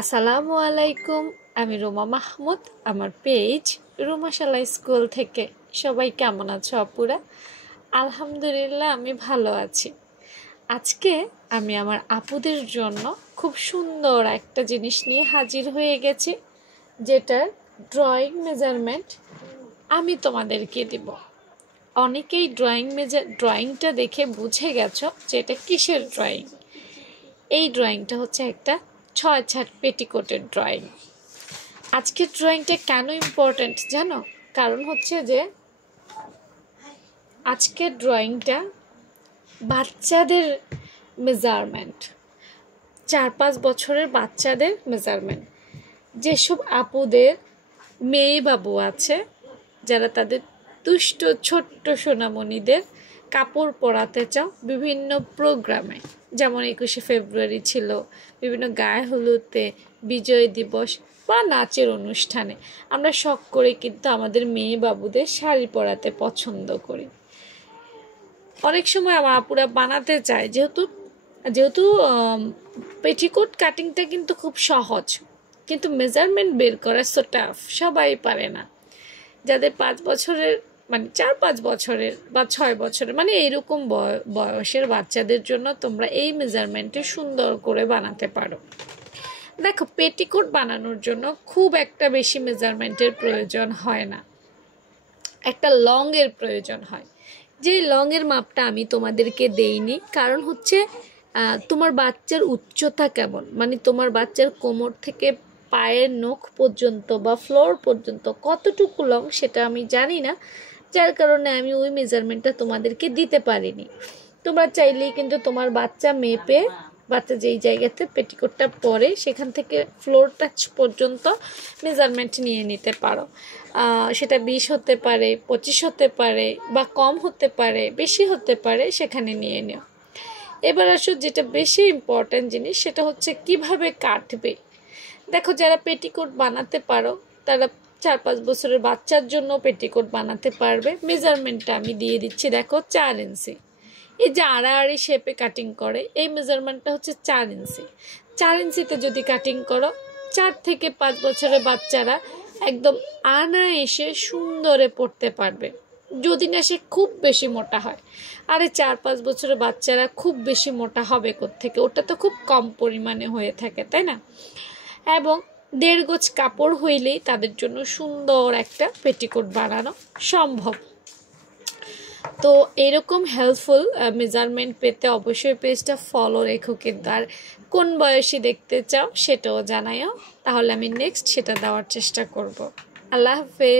আসসালামু আলাইকুম। আমি রুমা মাহমুদ। আমার পেজ রুমাশালা স্কুল থেকে। সবাই কেমন আছো আপুরা? আলহামদুলিল্লাহ আমি ভালো আছি। আজকে আমি আমার আপুদের জন্য খুব সুন্দর একটা জিনিস নিয়ে হাজির হয়ে গেছি, যেটার ড্রয়িং মেজারমেন্ট আমি তোমাদেরকে দিব। অনেকেই ড্রয়িংটা দেখে বুঝে গেছো যে এটা কিসের ড্রয়িং। এই ড্রয়িংটা হচ্ছে একটা 6 পেটিকোটের ড্রয়িং। আজকের ড্রয়িংটা কেন ইম্পর্ট্যান্ট জানো? কারণ হচ্ছে যে আজকের ড্রয়িংটা বাচ্চাদের মেজারমেন্ট, 4-5 বছরের বাচ্চাদের মেজারমেন্ট। যেসব আপুদের মেয়ে বাবু আছে, যারা তাদের দুষ্ট ছোট্ট সোনামণিদের কাপড় পরাতে চাও বিভিন্ন প্রোগ্রামে, যেমন 21শে ফেব্রুয়ারি ছিল, বিভিন্ন গায়ে হলুদে, বিজয় দিবস বা নাচের অনুষ্ঠানে আমরা শখ করে কিন্তু আমাদের মেয়ে বাবুদের শাড়ি পরাতে পছন্দ করি। অনেক সময় আমার আপুরা বানাতে চায়, যেহেতু পেটিকোট কাটিংটা কিন্তু খুব সহজ, কিন্তু মেজারমেন্ট বের করা সো টাফ, সবাই পারে না। যাদের 5 বছরের মানে 4-5 বছরের বা 6 বছরের মানে এরকম বয়সের বাচ্চাদের জন্য তোমরা এই মেজারমেন্টে সুন্দর করে বানাতে পারো। দেখো, পেটিকোট বানানোর জন্য খুব একটা বেশি মেজারমেন্টের প্রয়োজন হয় না, একটা লংয়ের প্রয়োজন হয়। যে লংয়ের মাপটা আমি তোমাদেরকে দেইনি, কারণ হচ্ছে তোমার বাচ্চার উচ্চতা কেমন, মানে তোমার বাচ্চার কোমর থেকে পায়ের নখ পর্যন্ত বা ফ্লোর পর্যন্ত কতটুকু লং সেটা আমি জানি না, যার কারণে আমি ওই মেজারমেন্টটা তোমাদেরকে দিতে পারিনি। তোমরা চাইলেই কিন্তু তোমার বাচ্চা মেপে, বাচ্চা যেই জায়গাতে পেটিকোটটা পরে সেখান থেকে ফ্লোর টাচ পর্যন্ত মেজারমেন্ট নিয়ে নিতে পারো। সেটা 20 হতে পারে, 25 হতে পারে, বা কম হতে পারে, বেশি হতে পারে, সেখানে নিয়ে নিও। এবার আসো যেটা বেশি ইম্পর্ট্যান্ট জিনিস, সেটা হচ্ছে কিভাবে কাটবে। দেখো, যারা পেটিকোট বানাতে পারো তারা 4-5 বছরের বাচ্চার জন্য পেটিকোট বানাতে পারবে। মেজারমেন্টটা আমি দিয়ে দিচ্ছি, দেখো 4 ইঞ্চি। এই যে আড়াআড়ি শেপে কাটিং করে, এই মেজারমেন্টটা হচ্ছে 4 ইঞ্চি। 4 ইঞ্চিতে যদি কাটিং করো, 4 থেকে 5 বছরের বাচ্চারা একদম আনায়াসে সুন্দরে পড়তে পারবে, যদি না সে খুব বেশি মোটা হয়। আরে 4-5 বছরের বাচ্চারা খুব বেশি মোটা হবে কোত্থেকে? ওটা তো খুব কম পরিমাণে হয়ে থাকে, তাই না? এবং 1.5 গজ কাপড় হইলেই তাদের জন্য সুন্দর একটা পেটিকোট বানানো সম্ভব। তো এরকম হেল্পফুল মেজারমেন্ট পেতে অবশ্যই পেজটা ফলো রেখো কিন্তু। আর কোন বয়সী দেখতে চাও সেটাও জানাইও, তাহলে আমি নেক্সট সেটা দেওয়ার চেষ্টা করব। আল্লাহ হাফেজ।